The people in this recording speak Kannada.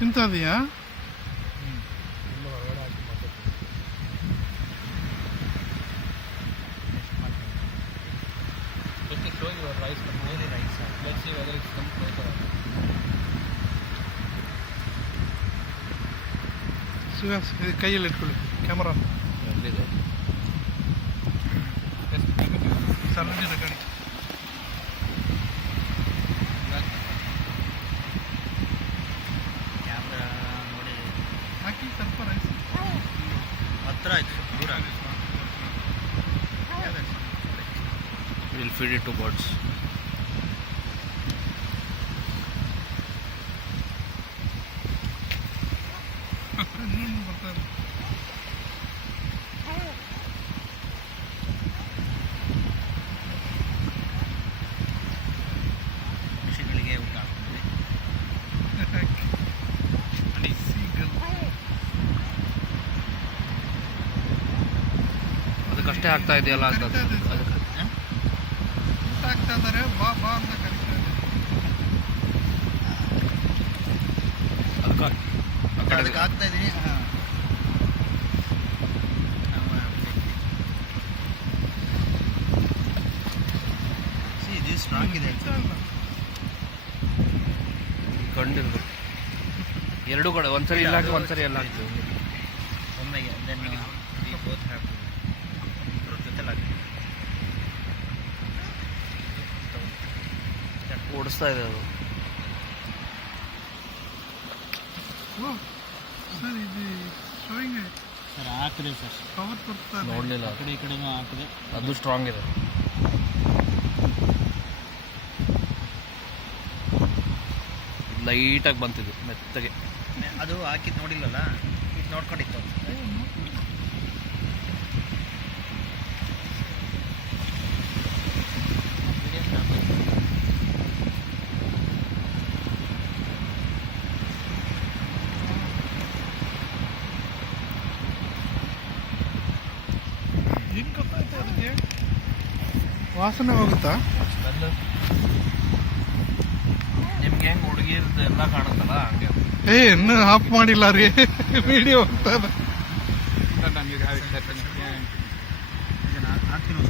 ತಿಂತದೀಯಾ? ಸುಹಾಸ್ ಇದು ಕೈಯಲ್ಲಿ ಇಟ್ಕೊಳ್ಳಿ ಕ್ಯಾಮರಾ ಸಣ್ಣ ಗಾಡಿ ಕ್ಯಾಮ್ರಾ ನೋಡಿ ಹಾಕಿ ಸ್ವಲ್ಪ ರೈಸ್ ಹತ್ರ ಆಯ್ತು ದೂರ ಆಗುತ್ತೆ. We'll feed it to birds. ಪಕ್ಷಿಗಳಿಗೆ ಊಟ ಅದಕ್ಕಷ್ಟೇ ಆಗ್ತಾ ಇದೆಯಲ್ಲ ಅಂತ ಊಟ ಆಗ್ತಾ ಇದಾರೆ, ಬಾ ಬಾ ಅಂತ ಕರೀತಾ ಇದ್ದಾರೆ. ಅದಕ್ಕೆ ಆಗ್ತಾ ಇದೀನಿ. ಇದು ಸ್ಟ್ರಾಂಗ್ ಇದೆ. ಕಂಡಿರ್ಬೇಕು ಎರಡೂ ಕಡೆ ಒಂದ್ಸರಿ ಇಲ್ಲ ಹಾಕಿ ಒಂದ್ಸರಿ ಎಲ್ಲ ಹಾಕ್ತೀವಿ ಒಮ್ಮೆಗೆ ದೆನ್ ಈ ಬೋತ್ ಹಾಕ್ತೀವಿ ಇಬ್ಬರು ಜೊತೆಲಾಗ್ತೀವಿ. ಓಡಿಸ್ತಾ ಇದೆ ಅದು. ಸರ್ ಇದು ಶೋಯಿಂಗ್ ಸರ್ ಹಾಕಿದೆ ಸರ್, ಕವರ್ ಕೊಡ್ತಾರೆ. ನೋಡಲಿಲ್ಲ, ಆ ಕಡೆ ಈ ಕಡೆನೂ ಹಾಕಿದೆ. ಅದು ಸ್ಟ್ರಾಂಗ್ ಇದೆ. ಲೈಟಾಗಿ ಬಂತಿದ್ದು ಮೆತ್ತಗೆ. ಅದು ಹಾಕಿದ್ದು ನೋಡಿಲ್ಲಲ್ಲ, ಇದು ನೋಡ್ಕೊಂಡಿತ್ತು. ಏನು ಗೊತ್ತಾಯ್ತು ಅದಕ್ಕೆ? ವಾಸನೆ ಹೋಗುತ್ತಾ? ನಿಮ್ಗೆ ಹೆಂಗೆ ಹುಡುಗಿರ್ದು ಎಲ್ಲ ಕಾಣುತ್ತಲ್ಲ ಹಂಗೆ. ಇನ್ನೂ ಆಫ್ ಮಾಡಿಲ್ಲ ರೀ, ವಿಡಿಯೋ ಹೋಗ್ತಾ ಇದೆ. ಹಾಕ್ತೀನಿ